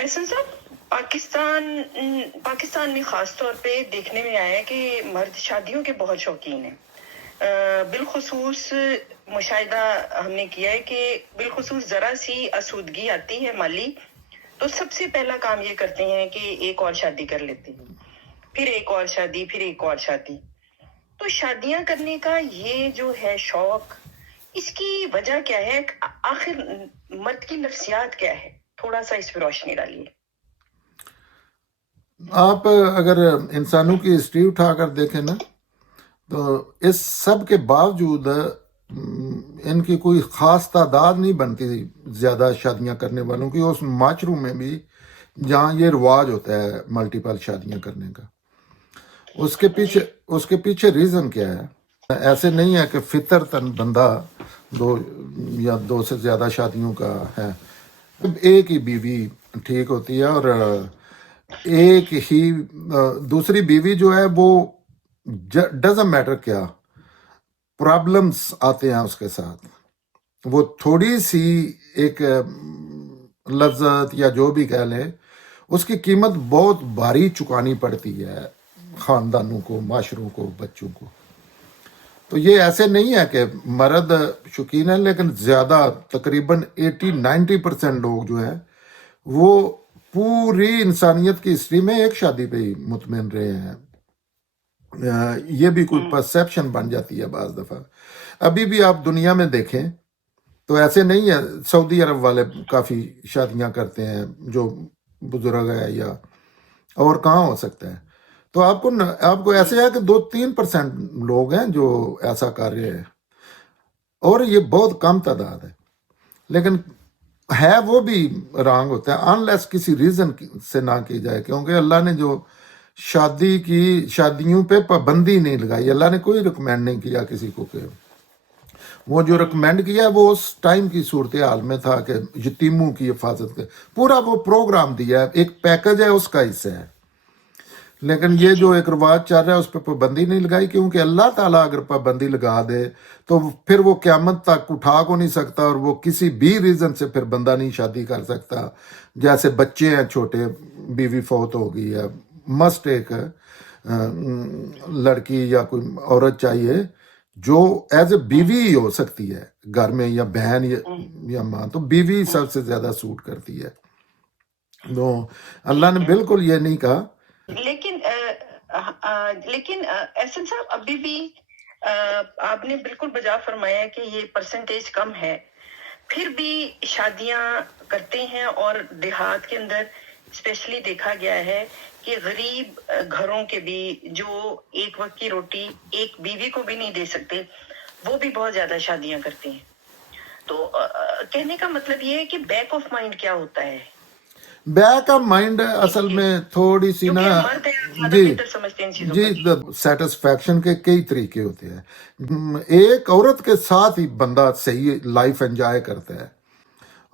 احسن صاحب، پاکستان میں خاص طور پہ دیکھنے میں آیا ہے کہ مرد شادیوں کے بہت شوقین ہیں۔ بالخصوص مشاہدہ ہم نے کیا ہے کہ بالخصوص ذرا سی آسودگی آتی ہے مالی، تو سب سے پہلا کام یہ کرتے ہیں کہ ایک اور شادی کر لیتے ہیں، پھر ایک اور شادی، پھر ایک اور شادی۔ تو شادیاں کرنے کا یہ جو ہے شوق، اس کی وجہ کیا ہے؟ آخر مرد کی نفسیات کیا ہے؟ تھوڑا سا اس پہ روشنی ڈالیے۔ آپ اگر انسانوں کی ہسٹری اٹھا کر دیکھیں نا، تو اس سب کے باوجود ان کی کوئی خاص تعداد نہیں بنتی زیادہ شادیاں کرنے والوں کی، اس معاشروں میں بھی جہاں یہ رواج ہوتا ہے ملٹیپل شادیاں کرنے کا۔ اس کے پیچھے ریزن کیا ہے؟ ایسے نہیں ہے کہ فطرتاً بندہ دو سے زیادہ شادیوں کا ہے۔ ایک ہی بیوی ٹھیک ہوتی ہے، اور ایک ہی دوسری بیوی جو ہے وہ ڈزنٹ میٹر کیا پرابلمس آتے ہیں اس کے ساتھ، وہ تھوڑی سی ایک لذت یا جو بھی کہہ لیں، اس کی قیمت بہت بھاری چکانی پڑتی ہے خاندانوں کو، معاشروں کو، بچوں کو۔ تو یہ ایسے نہیں ہے کہ مرد شوقین ہے، لیکن زیادہ تقریباً 80-90% لوگ جو ہے وہ پوری انسانیت کی ہسٹری میں ایک شادی پہ ہی مطمئن رہے ہیں۔ یہ بھی کوئی پرسیپشن بن جاتی ہے بعض دفعہ۔ ابھی بھی آپ دنیا میں دیکھیں تو ایسے نہیں ہے، سعودی عرب والے کافی شادیاں کرتے ہیں جو بزرگ ہے، یا اور کہاں ہو سکتا ہے۔ تو آپ کو ایسے ہے کہ 2-3% لوگ ہیں جو ایسا کر رہے ہیں، اور یہ بہت کم تعداد ہے، لیکن ہے وہ بھی رانگ ہوتا ہے انلیس کسی ریزن سے نہ کی جائے، کیونکہ اللہ نے جو شادیوں پہ پابندی نہیں لگائی، اللہ نے کوئی ریکمینڈ نہیں کیا کسی کو کہ وہ جو ریکمینڈ کیا وہ اس ٹائم کی صورتحال میں تھا کہ یتیموں کی حفاظت کے پورا وہ پروگرام دیا ہے، ایک پیکج ہے، اس کا حصہ ہے۔ لیکن یہ جو ایک رواج چل رہا ہے اس پہ پابندی نہیں لگائی، کیونکہ اللہ تعالیٰ اگر پابندی لگا دے تو پھر وہ قیامت تک اٹھا کو نہیں سکتا، اور وہ کسی بھی ریزن سے پھر بندہ نہیں شادی کر سکتا۔ جیسے بچے ہیں چھوٹے، بیوی فوت ہو گئی ہے، مسٹ ایک لڑکی یا کوئی عورت چاہیے جو ایز اے بیوی ہی ہو سکتی ہے گھر میں، یا بہن یا ماں، تو بیوی سب سے زیادہ سوٹ کرتی ہے۔ تو اللہ نے بالکل یہ نہیں کہا۔ لیکن احسن صاحب، ابھی بھی آپ نے بالکل بجا فرمایا کہ یہ پرسنٹیج کم ہے، پھر بھی شادیاں کرتے ہیں، اور دیہات کے اندر اسپیشلی دیکھا گیا ہے کہ غریب گھروں کے بھی جو ایک وقت کی روٹی ایک بیوی کو بھی نہیں دے سکتے، وہ بھی بہت زیادہ شادیاں کرتے ہیں۔ تو کہنے کا مطلب یہ ہے کہ بیک آف مائنڈ کیا ہوتا ہے؟ بیک آف مائنڈ اصل میں تھوڑی سی نا، جی سیٹسفیکشن کے کئی طریقے ہوتے ہیں۔ ایک عورت کے ساتھ ہی بندہ صحیح لائف انجوائے کرتا ہے،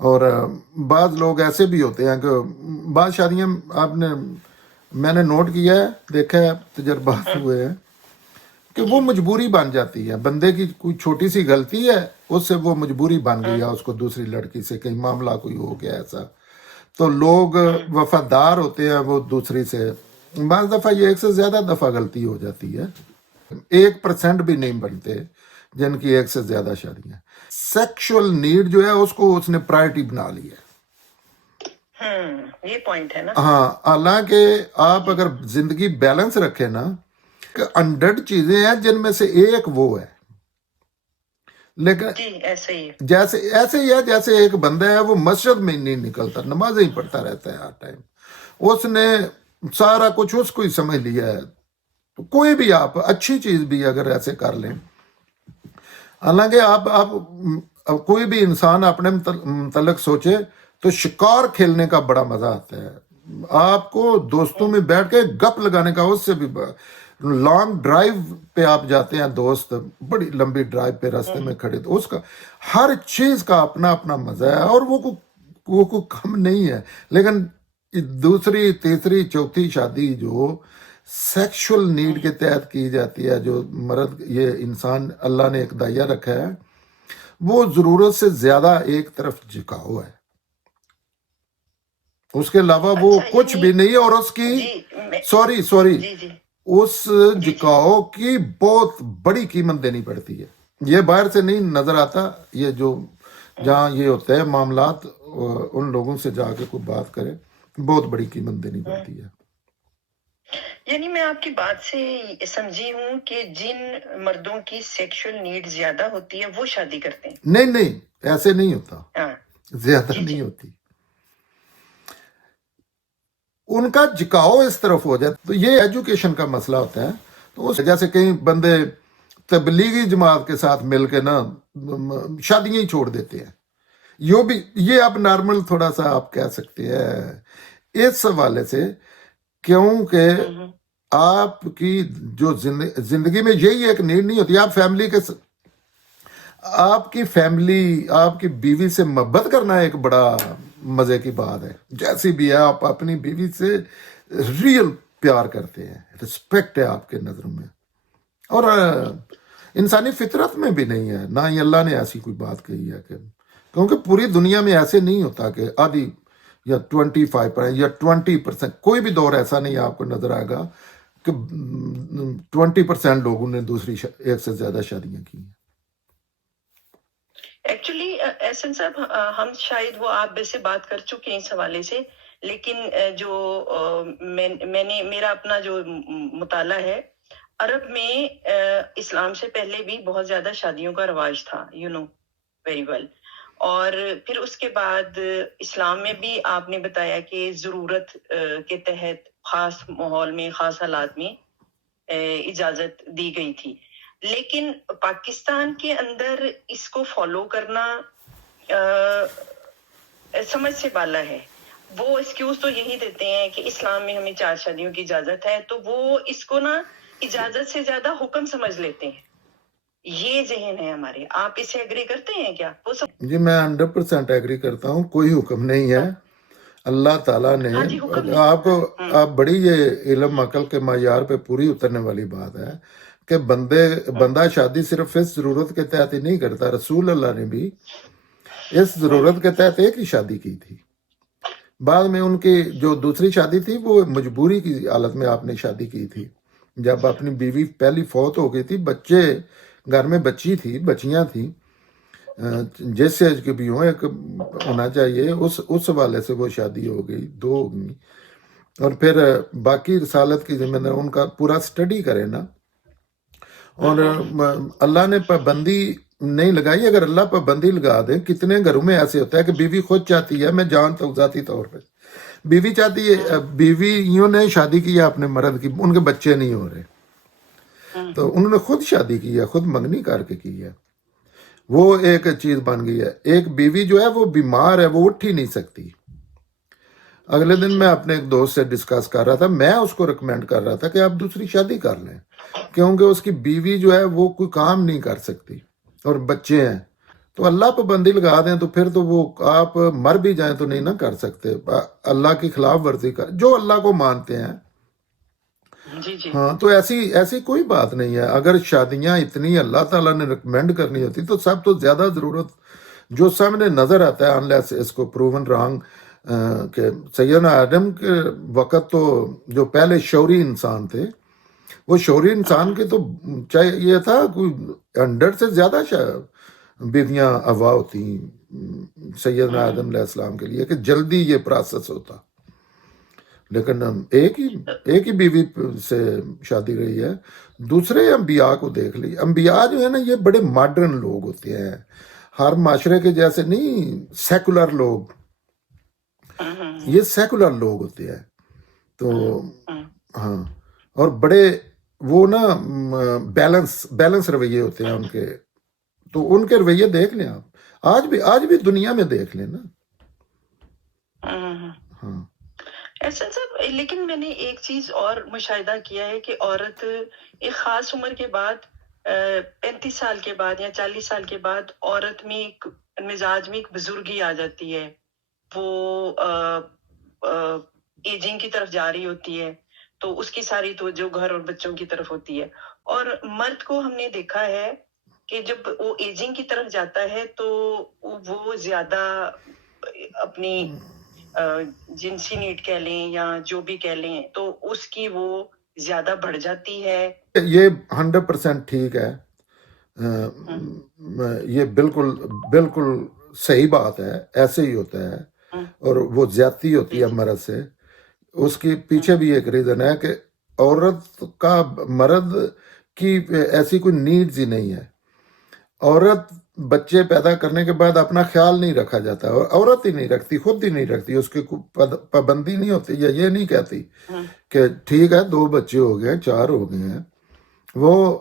اور بعض لوگ ایسے بھی ہوتے ہیں کہ بعض شادیاں میں نے نوٹ کیا ہے، دیکھا ہے، تجربات ہوئے ہیں کہ وہ مجبوری بن جاتی ہے، بندے کی کوئی چھوٹی سی غلطی ہے، اس سے وہ مجبوری بن گئی ہے، اس کو دوسری لڑکی سے کہیں معاملہ کوئی ہو گیا ایسا، تو لوگ وفادار ہوتے ہیں وہ دوسری سے۔ بعض دفعہ یہ ایک سے زیادہ دفعہ غلطی ہو جاتی ہے، 1% بھی نہیں بنتے جن کی ایک سے زیادہ شادیاں۔ سیکشول نیڈ جو ہے اس کو اس نے پرائرٹی بنا لی ہے۔ یہ پوائنٹ ہے نا۔ ہاں، حالانکہ آپ اگر زندگی بیلنس رکھے نا، 100 چیزیں ہیں جن میں سے ایک وہ ہے، لیکن ایسے ہی ہے جیسے ایک بندہ ہے وہ مسجد میں نہیں نکلتا، نمازیں ہی پڑھتا رہتا ہے ہر ٹائم، اس نے سارا کچھ اس کو ہی سمجھ لیا ہے۔ تو کوئی بھی آپ اچھی چیز بھی اگر ایسے کر لیں، حالانکہ آپ کوئی بھی انسان اپنے متعلق سوچے تو شکار کھیلنے کا بڑا مزہ آتا ہے، آپ کو دوستوں میں بیٹھ کے گپ لگانے کا، اس سے بھی لانگ ڈرائیو پہ آپ جاتے ہیں، دوست بڑی لمبی ڈرائیو پہ راستے میں کھڑے، تو اس کا ہر چیز کا اپنا اپنا مزہ ہے، اور وہ کو کم نہیں ہے۔ لیکن دوسری، تیسری، چوتھی شادی جو سیکشول نیڈ کے تحت کی جاتی ہے، جو مرد، یہ انسان اللہ نے ایک دائیا رکھا ہے، وہ ضرورت سے زیادہ ایک طرف جھکاؤ ہے، اس کے علاوہ وہ اچھا کچھ یعنی بھی نہیں ہے. اور اس کی جی میں سوری جی جی اس جی جی جکاؤ کی بہت بڑی قیمت دینی پڑتی ہے. یہ باہر سے نہیں نظر آتا. یہ جو جہاں یہ ہوتا ہے معاملات ان لوگوں سے جا کے کوئی بات کرے, بہت بڑی قیمت دینی پڑتی ہے. یعنی میں آپ کی بات سے سمجھی ہوں کہ جن مردوں کی سیکشل نیڈ زیادہ ہوتی ہے وہ شادی کرتے ہیں. نہیں نہیں, ایسے نہیں ہوتا, ہاں زیادہ جی نہیں جی ہوتی. ان کا جھکاؤ اس طرف ہو جائے تو یہ ایجوکیشن کا مسئلہ ہوتا ہے. تو اس وجہ سے کئی بندے تبلیغی جماعت کے ساتھ مل کے نا شادیاں ہی چھوڑ دیتے ہیں. یہ اب نارمل تھوڑا سا آپ کہہ سکتے ہیں اس حوالے سے, کیونکہ ہوں آپ کی جو زندگی میں یہی ایک نیڈ نہیں ہوتی. آپ فیملی کے آپ کی فیملی, آپ کی بیوی سے محبت کرنا ایک بڑا مزے کی بات ہے. جیسی بھی ہے آپ اپنی بیوی سے ریئل پیار کرتے ہیں, رسپیکٹ ہے آپ کے نظروں میں. اور انسانی فطرت میں بھی نہیں ہے, نہ ہی اللہ نے ایسی کوئی بات کہی ہے کہ, کیونکہ پوری دنیا میں ایسے نہیں ہوتا کہ آدھی یا 25% یا 20%, کوئی بھی دور ایسا نہیں آپ کو نظر آئے گا کہ 20% لوگوں نے دوسری ایک سے زیادہ شادیاں کی ہیں. ایکچولی احسن صاحب ہم شاید وہ آپ سے بات کر چکے ہیں اس حوالے سے, لیکن جو میرا اپنا جو مطالعہ ہے, عرب میں اسلام سے پہلے بھی بہت زیادہ شادیوں کا رواج تھا, یو نو ویری ویل. اور پھر اس کے بعد اسلام میں بھی آپ نے بتایا کہ ضرورت کے تحت خاص ماحول میں, خاص حالات میں اجازت دی گئی تھی. لیکن پاکستان کے اندر اس کو فالو کرنا سمجھ سے بالا ہے. وہ ایکسکیوز تو یہی دیتے ہیں کہ اسلام میں ہمیں 4 شادیوں کی اجازت ہے, تو وہ اس کو نا اجازت سے زیادہ حکم سمجھ لیتے ہیں. یہ ذہن ہے ہمارے. آپ اس سے ایگری کرتے ہیں کیا؟ جی میں 100% ایگری کرتا ہوں, کوئی حکم نہیں ہے. اللہ تعالیٰ نے ہاں جی حکم نہیں. آپ بڑی یہ علم عقل کے معیار پہ پوری اترنے والی بات ہے کہ بندہ شادی صرف اس ضرورت کے تحت ہی نہیں کرتا. رسول اللہ نے بھی اس ضرورت کے تحت ایک ہی شادی کی تھی. بعد میں ان کی جو دوسری شادی تھی وہ مجبوری کی حالت میں آپ نے شادی کی تھی, جب اپنی بیوی پہلی فوت ہو گئی تھی, بچے گھر میں بچی تھی, بچیاں تھیں, جس ایج کے بھی ہوں ایک ہونا چاہیے, اس حوالے سے وہ شادی ہو گئی, 2 ہو گئی. اور پھر باقی رسالت کی ذمہ داری ان کا پورا سٹڈی کرے نا. اور اللہ نے پابندی نہیں لگائی. اگر اللہ پابندی لگا دے, کتنے گھروں میں ایسے ہوتا ہے کہ بیوی خود چاہتی ہے, میں جانتا ہوں ذاتی طور پہ, بیوی چاہتی ہے, بیویوں نے شادی کی ہے اپنے مرد کی, ان کے بچے نہیں ہو رہے, تو انہوں نے خود شادی کی ہے, خود منگنی کر کے کی ہے. وہ ایک چیز بن گئی ہے. ایک بیوی جو ہے وہ بیمار ہے, وہ اٹھ ہی نہیں سکتی. اگلے دن میں اپنے ایک دوست سے ڈسکس کر رہا تھا, میں اس کو ریکمینڈ کر رہا تھا کہ آپ دوسری شادی کر لیں, کیونکہ اس کی بیوی جو ہے وہ کوئی کام نہیں کر سکتی اور بچے ہیں. تو اللہ پابندی لگا دیں تو پھر تو وہ آپ مر بھی جائیں تو نہیں نہ کر سکتے. اللہ کی خلاف ورزی کر, جو اللہ کو مانتے ہیں. ہاں تو ایسی کوئی بات نہیں ہے. اگر شادیاں اتنی اللہ تعالیٰ نے ریکمینڈ کرنی ہوتی تو سب تو زیادہ ضرورت جو سامنے نظر آتا ہے, انلیس اس کو پروون رانگ, کہ سیدنا آدم کے وقت تو جو پہلے شعوری انسان تھے, وہ شعوری انسان کے تو چاہے یہ تھا کوئی 100 سے زیادہ بیویاں اغوا ہوتی سیدنا آدم علیہ السلام کے لیے کہ جلدی یہ پروسیس ہوتا. لیکن ایک ہی بیوی سے شادی رہی ہے. دوسرے انبیاء کو دیکھ لی, انبیاء جو ہے نا یہ بڑے ماڈرن لوگ ہوتے ہیں, ہر معاشرے کے جیسے نہیں سیکولر لوگ, یہ سیکولر لوگ ہوتے ہیں. تو ہاں, اور بڑے وہ نا بیلنس رویے ہوتے ہیں ان کے. تو ان کے رویے دیکھ لیں آپ, آج بھی دنیا میں دیکھ لیں نا. ہاں احسن صاحب, لیکن میں نے ایک چیز اور مشاہدہ کیا ہے کہ عورت ایک خاص عمر کے بعد 35 سال کے بعد یا 40 سال کے بعد عورت میں ایک مزاج میں ایک بزرگی آ جاتی ہے. وہ ایجنگ کی طرف جا رہی ہوتی ہے, تو اس کی ساری توجہ گھر اور بچوں کی طرف ہوتی ہے. اور مرد کو ہم نے دیکھا ہے کہ جب وہ ایجنگ کی طرف جاتا ہے تو وہ زیادہ اپنی جنسی نیڈ کہہ لیں یا جو بھی کہہ لیں، تو اس کی وہ زیادہ بڑھ جاتی ہے۔ یہ 100% ٹھیک ہے، یہ بالکل بالکل صحیح بات ہے، ایسے ہی ہوتا ہے، اور وہ زیادتی ہوتی ہے مرد سے۔ اس کے پیچھے بھی ایک ریزن ہے کہ عورت کا مرد کی ایسی کوئی نیڈز ہی نہیں ہے۔ عورت بچے پیدا کرنے کے بعد اپنا خیال نہیں رکھا جاتا، اور عورت ہی نہیں رکھتی، خود ہی نہیں رکھتی، اس کی پابندی نہیں ہوتی، یا یہ نہیں کہتی کہ ٹھیک ہے 2 بچے ہو گئے، 4 ہو گئے ہیں، وہ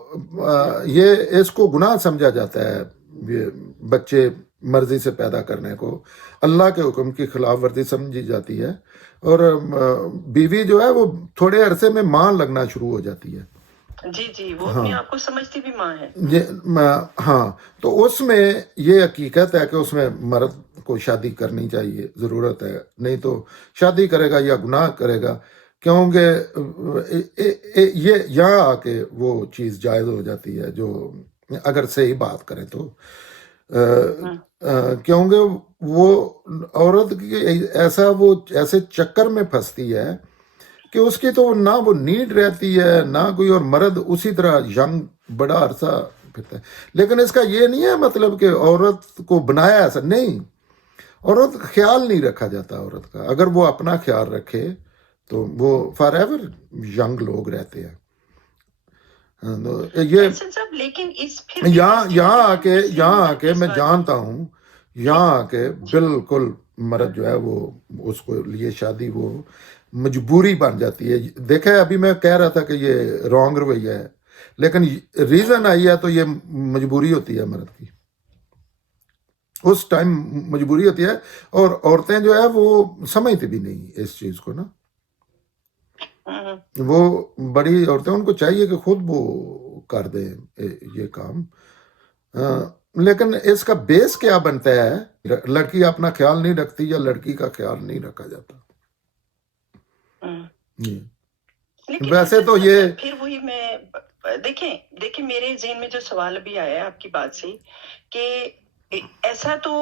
یہ اس کو گناہ سمجھا جاتا ہے، یہ بچے مرضی سے پیدا کرنے کو اللہ کے حکم کی خلاف ورزی سمجھی جاتی ہے، اور بیوی جو ہے وہ تھوڑے عرصے میں ماں لگنا شروع ہو جاتی ہے۔ جی وہ اپنے آپ کو سمجھتی بھی ماں ہے۔ ہاں، تو اس میں یہ حقیقت ہے کہ اس میں مرد کو شادی کرنی چاہیے، ضرورت ہے، نہیں تو شادی کرے گا یا گناہ کرے گا، کیونکہ یہ یہاں آ کے وہ چیز جائز ہو جاتی ہے، جو اگر صحیح بات کریں تو، کیونکہ وہ عورت کی ایسے چکر میں پھنستی ہے کہ اس کی تو نہ وہ نیڈ رہتی ہے نہ کوئی، اور مرد اسی طرح ینگ بڑا عرصہ پھرتا ہے۔ لیکن اس کا یہ نہیں ہے مطلب کہ عورت کو بنایا ایسا نہیں، عورت خیال نہیں رکھا جاتا عورت کا، اگر وہ اپنا خیال رکھے تو وہ فار ایور ینگ لوگ رہتے ہیں۔ یہ لیکن یہاں آ کے میں جانتا ہوں، یہاں آ کے بالکل مرد جو ہے وہ اس کو لیے شادی وہ مجبوری بن جاتی ہے۔ دیکھیں ابھی میں کہہ رہا تھا کہ یہ رانگ رویہ ہے، لیکن ریزن آئی ہے تو یہ مجبوری ہوتی ہے مرد کی، اس ٹائم مجبوری ہوتی ہے، اور عورتیں جو ہے وہ سمجھتی بھی نہیں اس چیز کو نا، وہ بڑی عورتیں ان کو چاہیے کہ خود وہ کر دیں یہ کام، لیکن اس کا بیس کیا بنتا ہے؟ لڑکی اپنا خیال نہیں رکھتی یا لڑکی کا خیال نہیں رکھا جاتا۔ ویسے تو یہ پھر وہی میں دیکھیں میرے ذہن میں جو سوال بھی آیا ہے آپ کی بات سے، کہ ایسا تو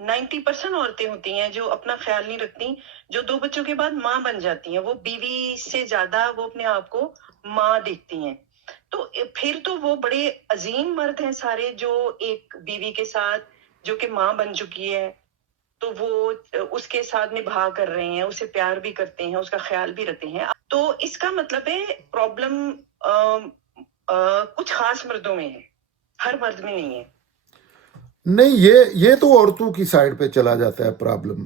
90% عورتیں ہوتی ہیں جو اپنا خیال نہیں رکھتی، جو 2 بچوں کے بعد ماں بن جاتی ہیں، وہ بیوی سے زیادہ وہ اپنے آپ کو ماں دیکھتی ہیں۔ تو پھر تو وہ بڑے عظیم مرد ہیں سارے، جو ایک بیوی کے ساتھ جو کہ ماں بن چکی ہے تو وہ اس کے ساتھ نبھا کر رہے ہیں، اسے پیار بھی کرتے ہیں، اس کا خیال بھی رکھتے ہیں۔ تو اس کا مطلب ہے پرابلم کچھ خاص مردوں میں ہے، ہر مرد میں نہیں ہے۔ نہیں، یہ تو عورتوں کی سائڈ پہ چلا جاتا ہے پرابلم،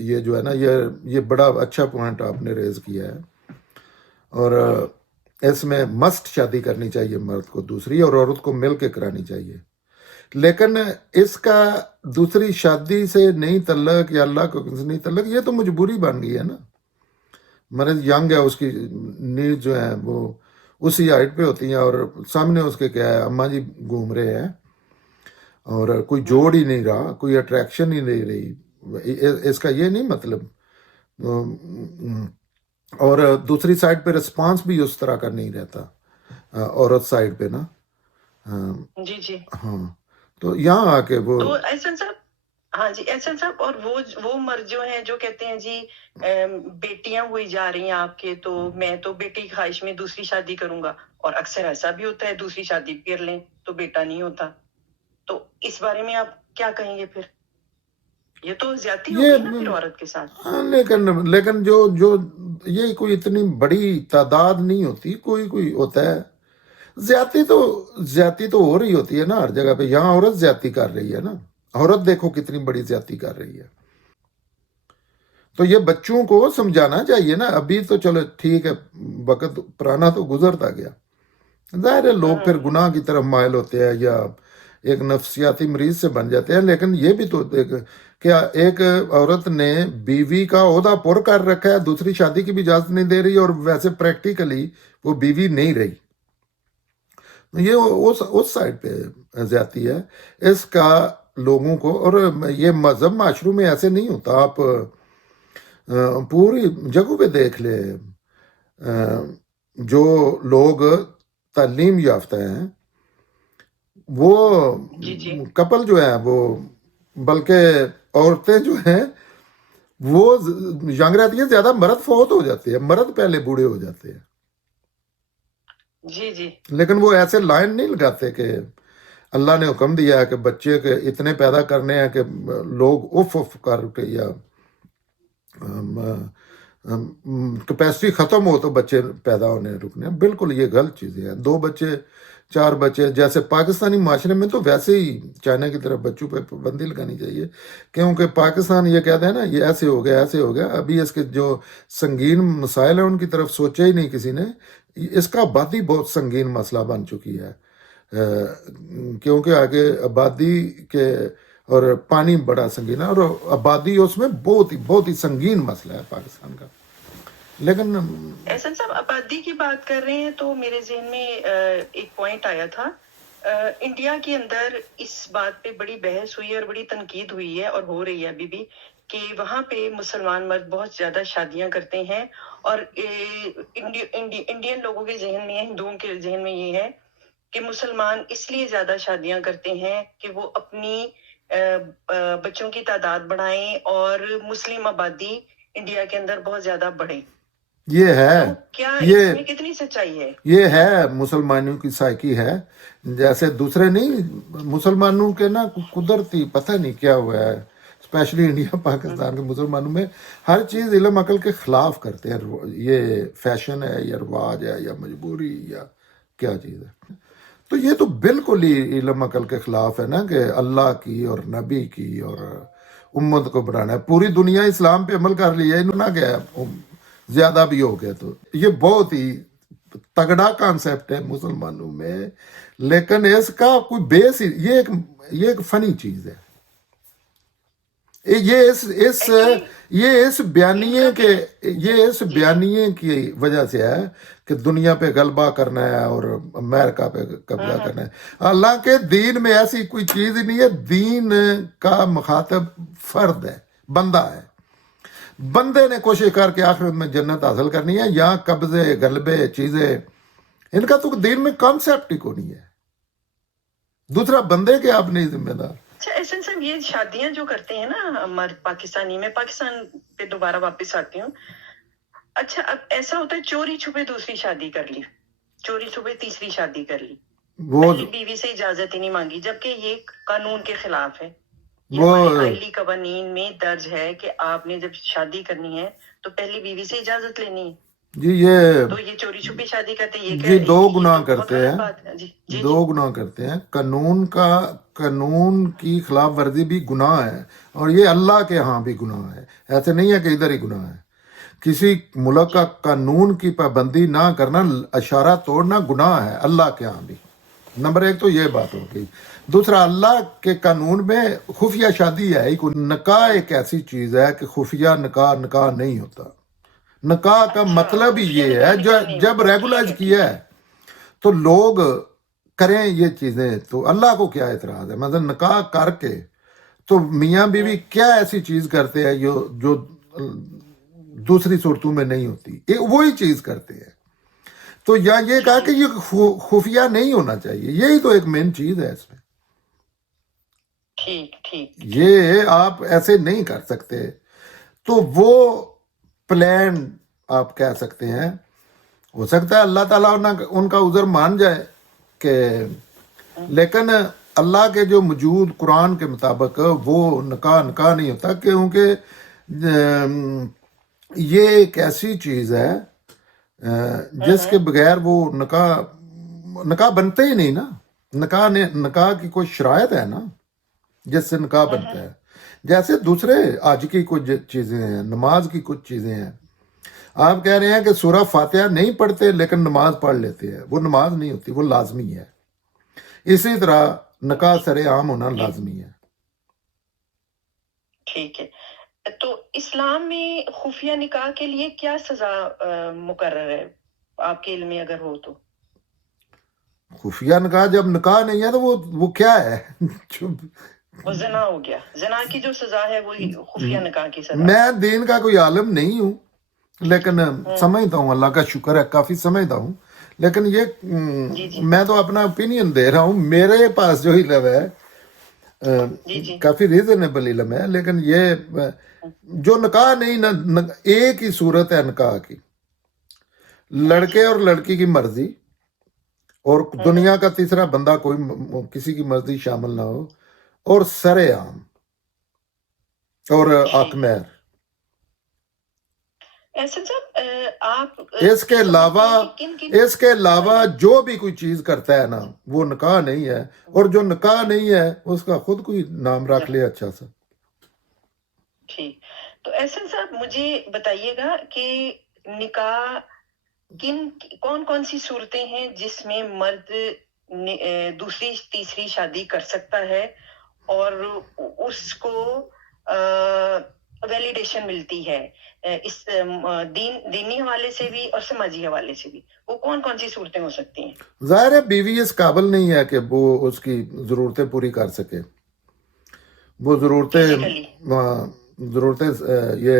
یہ جو ہے نا، یہ بڑا اچھا پوائنٹ آپ نے ریز کیا ہے، اور اس میں مسٹ شادی کرنی چاہیے مرد کو دوسری، اور عورت کو مل کے کرانی چاہیے، لیکن اس کا دوسری شادی سے نہیں تعلق یا اللہ کو نہیں تعلق، یہ تو مجبوری بن گئی ہے نا۔ مرد ینگ ہے، اس کی نیڈ جو ہیں وہ اسی ہائٹ پہ ہوتی ہیں، اور سامنے اس کے کیا ہے، اماں جی گھوم رہے ہیں، اور کوئی جوڑ ہی نہیں رہا، کوئی اٹریکشن ہی نہیں رہی، اس کا یہ نہیں مطلب، اور دوسری سائڈ پہ رسپانس بھی اس طرح کا نہیں رہتا عورت سائڈ پہ نا۔ جی ہاں، تو یہاں آ کے وہ تو احسن صاحب، ہاں جی احسن صاحب، اور وہ مرد جو ہیں جو کہتے ہیں جی بیٹیاں ہوئی جا رہی ہیں آپ کے، تو میں تو بیٹی کی خواہش میں دوسری شادی کروں گا، اور اکثر ایسا بھی ہوتا ہے دوسری شادی کر لیں تو بیٹا نہیں ہوتا، تو اس بارے میں آپ کیا کہیں گے؟ پھر یہ تو زیادتی ہوگی نا پھر عورت کے ساتھ۔ لیکن جو یہ کوئی اتنی بڑی تعداد نہیں ہوتی، کوئی ہوتا ہے زیادتی تو ہو رہی ہوتی ہے نا ہر جگہ پہ، یہاں عورت زیادتی کر رہی ہے نا، عورت دیکھو کتنی بڑی زیادتی کر رہی ہے، تو یہ بچوں کو سمجھانا چاہیے نا۔ ابھی تو چلو ٹھیک ہے، وقت پرانا تو گزرتا گیا، ظاہر ہے لوگ پھر گناہ کی طرف مائل ہوتے ہیں یا ایک نفسیاتی مریض سے بن جاتے ہیں، لیکن یہ بھی تو کیا ایک عورت نے بیوی کا عہدہ پر کر رکھا ہے، دوسری شادی کی بھی اجازت نہیں دے رہی، اور ویسے پریکٹیکلی وہ بیوی نہیں رہی، یہ اس سائڈ پہ زیادتی ہے اس کا لوگوں کو۔ اور یہ مذہب معاشروں میں ایسے نہیں ہوتا، آپ پوری جگہوں پہ دیکھ لیں، جو لوگ تعلیم یافتہ ہیں وہ کپل جو ہیں وہ، بلکہ عورتیں جو ہیں وہ ینگ رہتی ہے زیادہ، مرد فوت ہو جاتے ہیں، مرد پہلے بوڑھے ہو جاتے ہیں. جی جی لیکن وہ ایسے لائن نہیں لگاتے کہ اللہ نے حکم دیا ہے کہ بچے کے اتنے پیدا کرنے ہیں کہ لوگ اف اف کر کے یا کیپیسٹی ختم ہو تو بچے پیدا ہونے رکنے. بالکل یہ غلط چیزیں ہیں. 2 بچے 4 بچے جیسے پاکستانی معاشرے میں، تو ویسے ہی چائنا کی طرف بچوں پہ پابندی لگانی چاہیے، کیونکہ پاکستان یہ کہتے ہیں نا یہ ایسے ہو گیا ایسے ہو گیا. ابھی اس کے جو سنگین مسائل ہیں ان کی طرف سوچا ہی نہیں کسی نے. اس کا آبادی بہت سنگین مسئلہ بن چکی ہے، کیونکہ آگے آبادی کے اور پانی بڑا سنگین ہے، اور آبادی اس میں بہت ہی سنگین مسئلہ ہے پاکستان کا. لیکن احسن صاحب آبادی کی بات کر رہے ہیں تو میرے ذہن میں ایک پوائنٹ آیا تھا. انڈیا کے اندر اس بات پہ بڑی بحث ہوئی ہے اور بڑی تنقید ہوئی ہے اور ہو رہی ہے ابھی بھی، کہ وہاں پہ مسلمان مرد بہت زیادہ شادیاں کرتے ہیں، اور انڈین لوگوں کے ذہن میں، ہندوؤں کے ذہن میں یہ ہے کہ مسلمان اس لیے زیادہ شادیاں کرتے ہیں کہ وہ اپنی بچوں کی تعداد بڑھائیں اور مسلم آبادی انڈیا کے اندر بہت زیادہ بڑھے. یہ ہے، تو کیا یہ اس میں کتنی سچائی ہے؟ یہ ہے مسلمانوں کی سائیکی ہے. جیسے دوسرے نہیں، مسلمانوں کے نا قدرتی پتہ نہیں کیا ہوا ہے، اسپیشلی انڈیا پاکستان کے مسلمانوں میں ہر چیز علم عقل کے خلاف کرتے ہیں. یہ فیشن ہے یا رواج ہے یا مجبوری یا کیا چیز ہے. تو یہ تو بالکل ہی علم عقل کے خلاف ہے نا، کہ اللہ کی اور نبی کی اور امت کو بڑھانا ہے. پوری دنیا اسلام پہ عمل کر لی ہے، انہوں نے کیا زیادہ بھی ہو گیا. تو یہ بہت ہی تگڑا کانسیپٹ ہے مسلمانوں میں، لیکن اس کا کوئی بیس ہی یہ ایک فنی چیز ہے. یہ اس بیانیے کی وجہ سے ہے کہ دنیا پہ غلبہ کرنا ہے اور امریکہ پہ قبضہ کرنا ہے. حالانکہ دین میں ایسی کوئی چیز نہیں ہے. دین کا مخاطب فرد ہے، بندہ ہے. بندے نے کوشش کر کے آخرت میں جنت حاصل کرنی ہے. یہاں قبضے غلبے چیزیں ان کا تو دین میں کانسیپٹ ہی کو نہیں ہے. دوسرا بندے کے آپ نہیں ذمہ دار. اچھا احسن صاحب، یہ شادیاں جو کرتے ہیں نا مرد پاکستانی میں، پاکستان پہ دوبارہ واپس آتی ہوں. اچھا اب ایسا ہوتا ہے چوری چھپے دوسری شادی کر لی، چوری چھپے تیسری شادی کر لی، وہ پہلی بیوی سے اجازت ہی نہیں مانگی، جبکہ یہ قانون کے خلاف ہے. یہ ہمارے آئلی قوانین میں درج ہے کہ آپ نے جب شادی کرنی ہے تو پہلی بیوی سے اجازت لینی ہے. جی یہ تو یہ چوری چھپی شادی کرتے ہیں، جی دو گناہ یہ تو بہت کرتے غلط ہیں. بات ہے. جی دو گناہ کرتے ہیں. قانون کی خلاف ورزی بھی گناہ ہے، اور یہ اللہ کے ہاں بھی گناہ ہے. ایسے نہیں ہے کہ ادھر ہی گناہ ہے. کسی ملک کا قانون کی پابندی نہ کرنا، اشارہ توڑنا گناہ ہے اللہ کے ہاں بھی. نمبر 1 تو یہ بات ہو گئی. دوسرا، اللہ کے قانون میں خفیہ شادی ہے ہی کوئی. نکاح ایک ایسی چیز ہے کہ خفیہ نکاح نہیں ہوتا. نکاح کا مطلب ہی یہ ہے جب ریگولائز کیا ہے تو لوگ کریں یہ چیزیں. تو اللہ کو کیا اعتراض ہے؟ مثلا نکاح کر کے تو میاں بیوی کیا ایسی چیز کرتے ہیں جو دوسری صورتوں میں نہیں ہوتی، وہی چیز کرتے ہیں. تو یا یہ کہا کہ یہ خفیہ نہیں ہونا چاہیے. یہی تو ایک مین چیز ہے اس میں. یہ آپ ایسے نہیں کر سکتے. تو وہ پلان آپ کہہ سکتے ہیں. ہو سکتا ہے اللہ تعالیٰ ان کا عذر مان جائے کہ، لیکن اللہ کے جو موجود قرآن کے مطابق وہ نکاح نہیں ہوتا، کیونکہ یہ ایک ایسی چیز ہے جس کے بغیر وہ نکاح بنتے ہی نہیں نا. نکاح کی کوئی شرائط ہے نا جس سے نکاح بنتا ہے. جیسے دوسرے آج کی کچھ چیزیں ہیں، نماز کی کچھ چیزیں ہیں. آپ کہہ رہے ہیں کہ سورہ فاتحہ نہیں پڑھتے لیکن نماز پڑھ لیتے ہیں، وہ نماز نہیں ہوتی، وہ لازمی ہے. اسی طرح نکاح سر عام ہونا لازمی ہے. ٹھیک ہے. تو اسلام میں خفیہ نکاح کے لیے کیا سزا مقرر ہے آپ کے علم میں اگر ہو تو؟ خفیہ نکاح جب نکاح نہیں ہے تو وہ کیا ہے؟ وہ زنا ہو گیا. زنا کی جو سزا ہے وہ خفیہ نکاح کی سزا. میں دین کا کوئی عالم نہیں ہوں، لیکن سمجھتا ہوں، اللہ کا شکر ہے کافی سمجھتا ہوں. لیکن یہ میں تو اپنا اوپینین دے رہا ہوں. میرے پاس جو علم ہے جی جی کافی ریزنیبل علم ہے، لیکن یہ جو نکاح نہیں ایک ہی صورت ہے نکاح کی، لڑکے اور لڑکی کی مرضی، اور دنیا کا تیسرا بندہ کوئی کسی کی مرضی شامل نہ ہو، اور سر عام اور حق مہر۔ احسن صاحب آپ اس کے علاوہ اس کے علاوہ جو بھی کوئی چیز کرتا ہے نا وہ نکاح نہیں ہے، اور جو نکاح نہیں ہے اس کا خود کوئی نام رکھ لے اچھا سا۔ ٹھیک، تو احسن صاحب مجھے بتائیے گا کہ نکاح کون کون سی صورتیں ہیں جس میں مرد دوسری تیسری شادی کر سکتا ہے اور اس کو ویلیڈیشن ملتی ہے اس دینی حوالے سے بھی اور سماجی حوالے سے بھی، وہ کون کون سی صورتیں ہو سکتی ہیں؟ ظاہر ہے بیوی اس قابل نہیں ہے کہ وہ اس کی ضرورتیں پوری کر سکے، وہ ضرورتیں یہ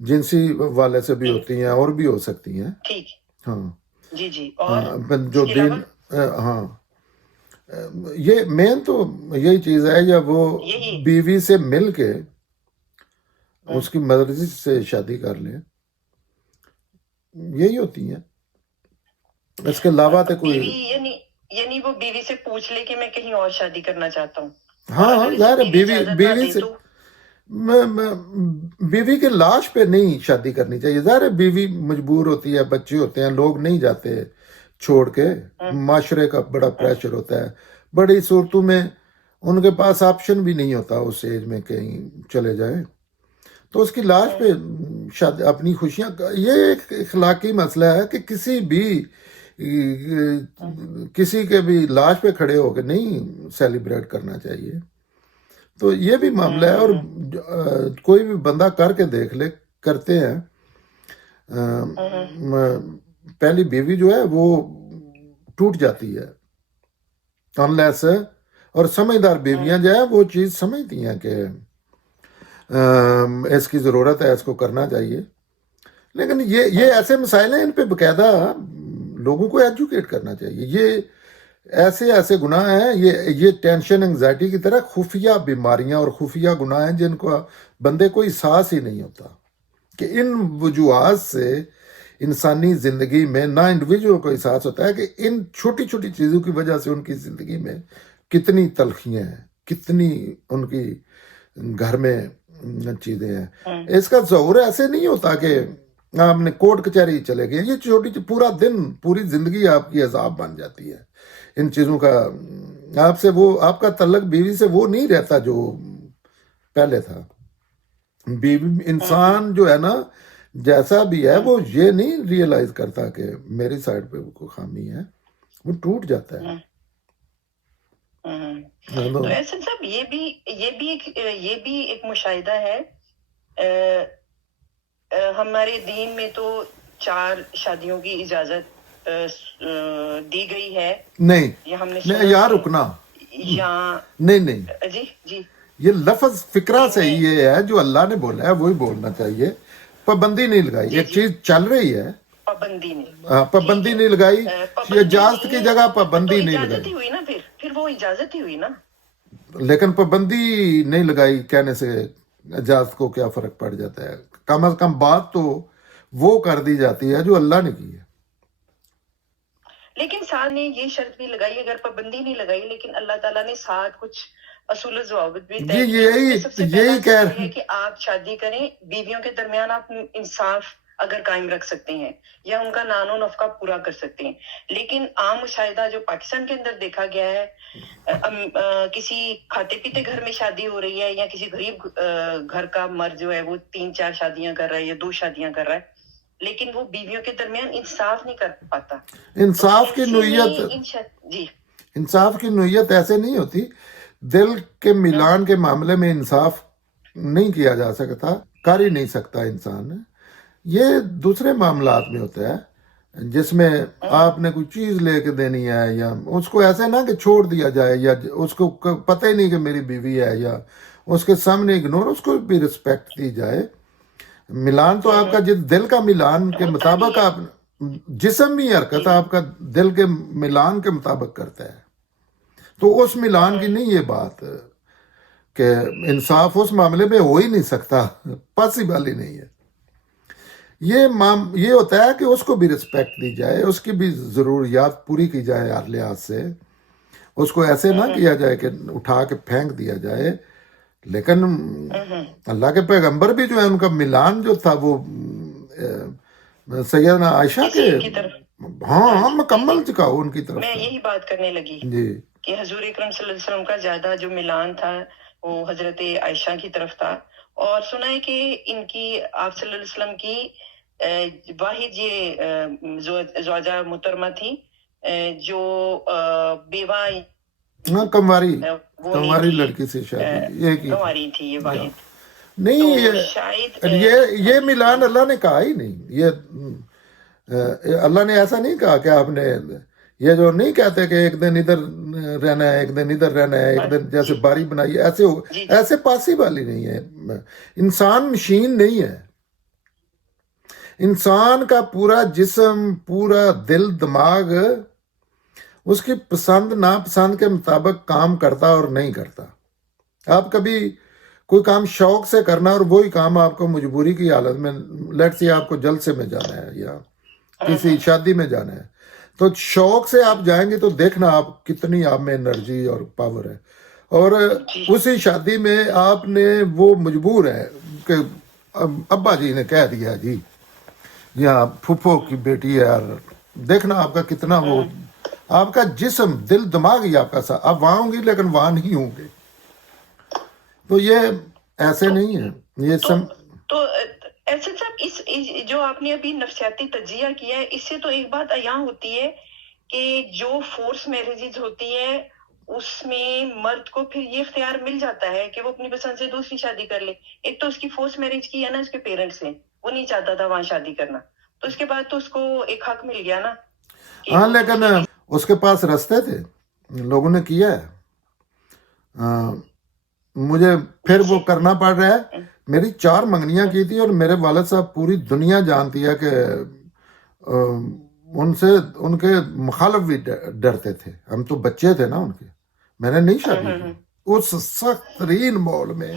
جنسی والے سے بھی ہوتی ہیں اور بھی ہو سکتی ہیں۔ ٹھیک، ہاں جی جی، اور جو دین، ہاں یہ مین تو یہی چیز ہے، یا وہ بیوی سے مل کے اس کی مرضی سے شادی کر لے، یہی ہوتی ہیں۔ اس کے علاوہ تو کوئی یعنی وہ بیوی سے پوچھ لے کہ میں کہیں اور شادی کرنا چاہتا ہوں۔ ہاں ظاہر ہے بیوی سے بیوی کے لاش پہ نہیں شادی کرنی چاہیے۔ ظاہر ہے بیوی مجبور ہوتی ہے، بچے ہوتے ہیں، لوگ نہیں جاتے چھوڑ کے، معاشرے کا بڑا پریشر ہوتا ہے، بڑی صورتوں میں ان کے پاس آپشن بھی نہیں ہوتا اس ایج میں کہیں چلے جائیں، تو اس کی لاش پہ شاید اپنی خوشیاں، یہ ایک اخلاقی مسئلہ ہے کہ کسی کے بھی لاش پہ کھڑے ہو کے نہیں سیلیبریٹ کرنا چاہیے، تو یہ بھی معاملہ ہے۔ اور کوئی بھی بندہ کر کے دیکھ لے، کرتے ہیں، پہلی بیوی جو ہے وہ ٹوٹ جاتی ہے انلیس، اور سمجھدار بیویاں جو ہے وہ چیز سمجھتی ہیں کہ اس کی ضرورت ہے، اس کو کرنا چاہیے۔ لیکن یہ ایسے مسائل ہیں، ان پہ باقاعدہ لوگوں کو ایجوکیٹ کرنا چاہیے۔ یہ ایسے گناہ ہیں، یہ ٹینشن انگزائٹی کی طرح خفیہ بیماریاں اور خفیہ گناہ ہیں جن کو بندے کو احساس ہی نہیں ہوتا کہ ان وجوہات سے انسانی زندگی میں نہ انڈیویجول کو احساس ہوتا ہے کہ ان چھوٹی چھوٹی چیزوں کی وجہ سے ان کی زندگی میں کتنی تلخیاں ہیں، کتنی ان کی گھر میں چیزیں ہیں۔ اس کا ظہور ایسے نہیں ہوتا کہ آپ نے کورٹ کچہری چلے گئے، یہ چھوٹی پورا دن، پوری زندگی آپ کی عذاب بن جاتی ہے ان چیزوں کا۔ آپ کا تعلق بیوی سے وہ نہیں رہتا جو پہلے تھا۔ بیوی انسان جو ہے نا جیسا بھی ہے وہ یہ نہیں ریئلائز کرتا کہ میری سائڈ پہ کوئی خامی ہے، وہ ٹوٹ جاتا ہے۔ تو احسن صاحب یہ بھی ایک مشاہدہ ہے، ہمارے دین میں تو 4 شادیوں کی اجازت دی گئی ہے۔ نہیں یہ ہم نے یہاں رکنا، نہیں جی جی، یہ لفظ فکرہ سے ہی یہ ہے جو اللہ نے بولا ہے وہی بولنا چاہیے، پابندی نہیں لگائی۔ ایک چیز چل رہی ہے، پابندی نہیں لگائی، اجازت کی جگہ پابندی نہیں لگائی، ہوئی نا، پھر وہ اجازت ہی ہوئی نا، لیکن پابندی نہیں لگائی کہنے سے اجازت کو کیا فرق پڑ جاتا ہے؟ کم از کم بات تو وہ کر دی جاتی ہے جو اللہ نے کی ہے۔ لیکن ساتھ نے یہ شرط بھی لگائی، اگر پابندی نہیں لگائی لیکن اللہ تعالیٰ نے ساتھ کچھ اصول و ضوابط بھی طے کیے۔ سب سے پہلا یہ ہے کہ آپ شادی کریں، بیویوں کے درمیان آپ انصاف اگر قائم رکھ سکتے ہیں یا ان کا نان و نفقہ پورا کر سکتے ہیں۔ لیکن عام مشاہدہ جو پاکستان کے اندر دیکھا گیا ہے، کسی کھاتے پیتے گھر میں شادی ہو رہی ہے یا کسی غریب گھر کا مرد جو ہے وہ 3-4 شادیاں کر رہا ہے یا 2 شادیاں کر رہا ہے، لیکن وہ بیویوں کے درمیان انصاف نہیں کر پاتا۔ انصاف کی نوعیت ایسے نہیں ہوتی، دل کے ملان کے معاملے میں انصاف نہیں کیا جا سکتا، کر ہی نہیں سکتا انسان۔ یہ دوسرے معاملات میں ہوتا ہے جس میں آپ نے کوئی چیز لے کے دینی ہے، یا اس کو ایسے نہ کہ چھوڑ دیا جائے، یا اس کو پتہ ہی نہیں کہ میری بیوی ہے، یا اس کے سامنے اگنور، اس کو بھی رسپیکٹ دی جائے۔ ملان تو آپ کا دل کا ملان کے مطابق، آپ جسم بھی حرکت آپ کا دل کے ملان کے مطابق کرتا ہے، تو اس ملان کی نہیں یہ بات۔ کہ انصاف اس معاملے میں ہو ہی نہیں سکتا، پاسبل ہی نہیں ہے۔ یہ ہوتا ہے کہ اس کو بھی رسپیکٹ دی جائے، اس کی بھی ضروریات پوری کی جائے ہر لحاظ سے، اس کو ایسے نہ کیا جائے کہ اٹھا کے پھینک دیا جائے۔ لیکن اللہ کے پیغمبر بھی جو ہے ان کا ملان جو تھا وہ سیدنا عائشہ کے کی طرف ہاں مکمل چکاؤ ان کی طرف میں تھا۔ یہی بات کرنے لگی جی کہ حضور اکرم صلی اللہ علیہ وسلم کا زیادہ جو ملان تھا وہ حضرت عائشہ کی طرف تھا، اور سنا ہے کہ ان کی آپ صلی اللہ علیہ وسلم کی واحد یہ زوجہ محترمہ تھی جو بیوہ ہاں، کنواری وہ کنواری تھی، لڑکی سے شادی ایک ہی تھی۔ کنواری تھی یہ واحد۔ نہیں تو شاید یہ ملان اللہ نے کہا ہی نہیں، یہ اللہ نے ایسا نہیں کہا کہ آپ نے یہ جو نہیں کہتے کہ ایک دن ادھر رہنا ہے ایک دن ادھر رہنا ہے ایک دن جیسے باری بنائی ہے، ایسے پاسبل ہی نہیں ہے۔ انسان مشین نہیں ہے، انسان کا پورا جسم پورا دل دماغ اس کی پسند ناپسند کے مطابق کام کرتا اور نہیں کرتا۔ آپ کبھی کوئی کام شوق سے کرنا اور وہی کام آپ کو مجبوری کی حالت میں، لیٹ سے آپ کو جلسے میں جانا ہے یا کسی شادی میں جانا ہے، تو شوق سے آپ جائیں گے تو دیکھنا آپ کتنی آپ میں انرجی اور پاور ہے، اور اسی شادی میں آپ نے وہ مجبور ہے کہ ابا جی نے کہہ دیا جی یہاں پھپھو کی بیٹی ہے، اور دیکھنا آپ کا کتنا وہ آپ کا جسم دل دماغ ہی آپ کا ساتھ، آپ وہاں ہوں گی لیکن وہاں نہیں ہوں گے۔ تو یہ ایسے نہیں ہے، یہ تو ایسے صاحب اس جو آپ نے ابھی نفسیاتی تجزیہ کیا ہے، اس سے تو ایک بات عیاں ہوتی ہے کہ جو فورس میرجز ہوتی ہے اس میں مرد کو پھر یہ اختیار مل جاتا ہے کہ وہ اپنی پسند سے دوسری شادی کر لے۔ ایک تو اس کی فورس میرج کی ہے نا اس کے پیرنٹس سے، وہ نہیں چاہتا تھا وہاں شادی کرنا، تو اس کے بعد تو اس کو ایک حق مل گیا نا۔ ہاں، لیکن اس کے پاس رستے تھے، لوگوں نے کیا ہے، مجھے پھر وہ کرنا پڑ رہا ہے۔ میری 4 منگنیاں کی تھی اور میرے والد صاحب پوری دنیا جانتی ہے کہ ان کے مخالف بھی ڈرتے تھے، ہم تو بچے تھے نا ان کے، میں نے نہیں شادی کی اس سخت ترین ماحول میں،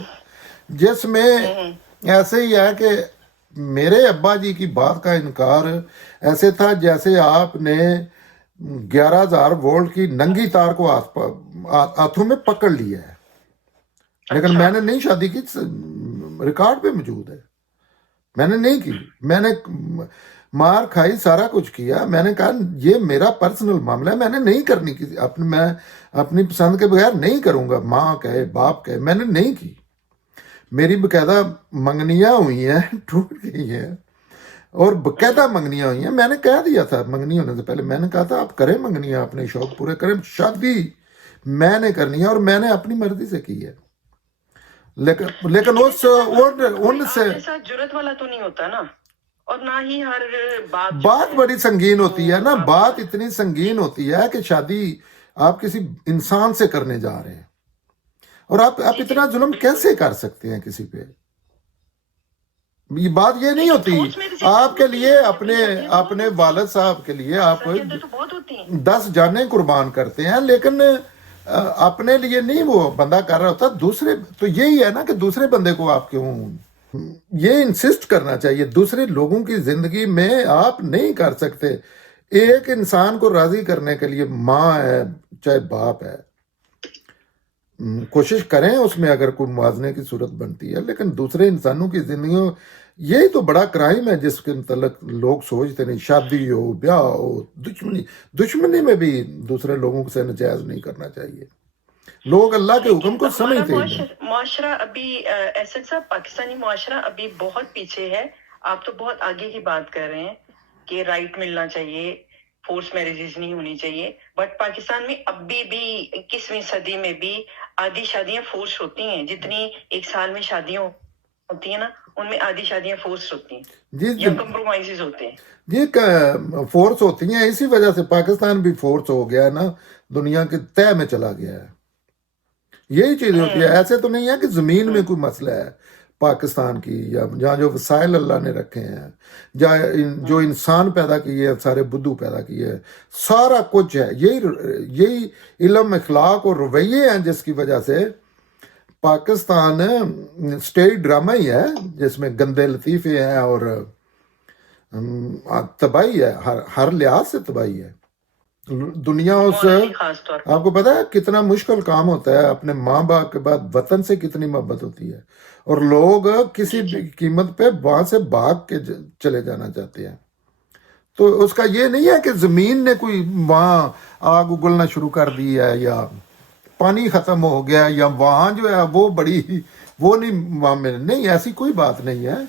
جس میں ایسے ہی ہے کہ میرے ابا جی کی بات کا انکار ایسے تھا جیسے آپ نے 11,000 وولٹ کی ننگی تار کو ہاتھوں میں پکڑ لیا ہے۔ لیکن میں نے نہیں شادی کی، ریکارڈ پہ موجود ہے، میں نے نہیں کی، میں نے مار کھائی، سارا کچھ کیا، میں نے کہا یہ میرا پرسنل معاملہ ہے، میں نے نہیں کرنی کسی میں اپنی پسند کے بغیر نہیں کروں گا، ماں کہے باپ کہے، میں نے نہیں کی۔ میری باقاعدہ منگنیاں ہوئی ہیں، ٹوٹ گئی ہیں، اور باقاعدہ منگنیاں ہوئی ہیں۔ میں نے کہہ دیا تھا منگنی ہونے سے پہلے، میں نے کہا تھا آپ کریں منگنیاں، اپنے شوق پورے کریں، شادی میں نے کرنی ہے اور میں نے اپنی مرضی سے کی ہے۔ لیکن ان سے جرت والا تو نہیں ہوتا نا، اور نہ ہی ہر بات بڑی سنگین ہوتی ہے نا، بات اتنی سنگین ہوتی ہے کہ شادی آپ کسی انسان سے کرنے جا رہے ہیں، اور آپ اتنا ظلم کیسے کر سکتے ہیں کسی پہ؟ یہ بات یہ نہیں ہوتی آپ کے لیے، اپنے والد صاحب کے لیے آپ 10 جانیں قربان کرتے ہیں، لیکن اپنے لیے نہیں وہ بندہ کر رہا ہوتا، دوسرے تو یہی ہے نا کہ دوسرے بندے کو آپ کیوں یہ انسسٹ کرنا چاہیے، دوسرے لوگوں کی زندگی میں آپ نہیں کر سکتے۔ ایک انسان کو راضی کرنے کے لیے ماں ہے چاہے باپ ہے، کوشش کریں اس میں اگر کوئی موازنے کی صورت بنتی ہے، لیکن دوسرے انسانوں کی زندگیوں، یہی تو بڑا کرائم ہے جس کے متعلق لوگ سوچتے نہیں۔ شادی ہو، بیاہ ہو، دشمنی میں بھی دوسرے لوگوں سے نجائز نہیں کرنا چاہیے۔ لوگ اللہ کے حکم کو سمجھتے ہیں۔ معاشرہ ابھی ایسے صاحب پاکستانی معاشرہ ابھی بہت پیچھے ہے، آپ تو بہت آگے کی بات کر رہے ہیں کہ رائٹ ملنا چاہیے، فورس میرجز نہیں ہونی چاہیے، بٹ پاکستان میں ابھی بھی 21ویں صدی میں بھی آدھی شادیاں فورس ہوتی ہیں، جتنی ایک سال میں شادیاں ہوتی ہیں نا ان میں آدھی شادیاں فورس ہوتی ہیں یا کمپرومائزز ہوتے ہیں۔ یہ فورس ہوتی ہیں، اسی وجہ سے پاکستان بھی فورس ہو گیا ہے نا، دنیا کے تہہ میں چلا گیا ہے، یہی چیز ہوتی ہے۔ ایسے تو نہیں ہے کہ زمین میں کوئی مسئلہ ہے پاکستان کی، یا جہاں جو وسائل اللہ نے رکھے ہیں، جو انسان پیدا کیے ہیں، سارے بدھو پیدا کیے ہیں، سارا کچھ ہے، یہی علم اخلاق اور رویے ہیں جس کی وجہ سے پاکستان اسٹیٹ ڈرامہ ہی ہے جس میں گندے لطیفے ہیں اور تباہی ہے، ہر لحاظ سے تباہی ہے دنیا اس مولوی خاص طور پر آپ کو پتا ہے کتنا مشکل کام ہوتا ہے، اپنے ماں باپ کے بعد وطن سے کتنی محبت ہوتی ہے، اور لوگ کسی جی جی بھی قیمت پہ وہاں سے بھاگ کے چلے جانا چاہتے ہیں۔ تو اس کا یہ نہیں ہے کہ زمین نے کوئی وہاں آگ اگلنا شروع کر دی ہے، یا پانی ختم ہو گیا، یا وہاں جو ہے وہ بڑی وہ نہیں وہاں میں نہیں، ایسی کوئی بات نہیں ہے۔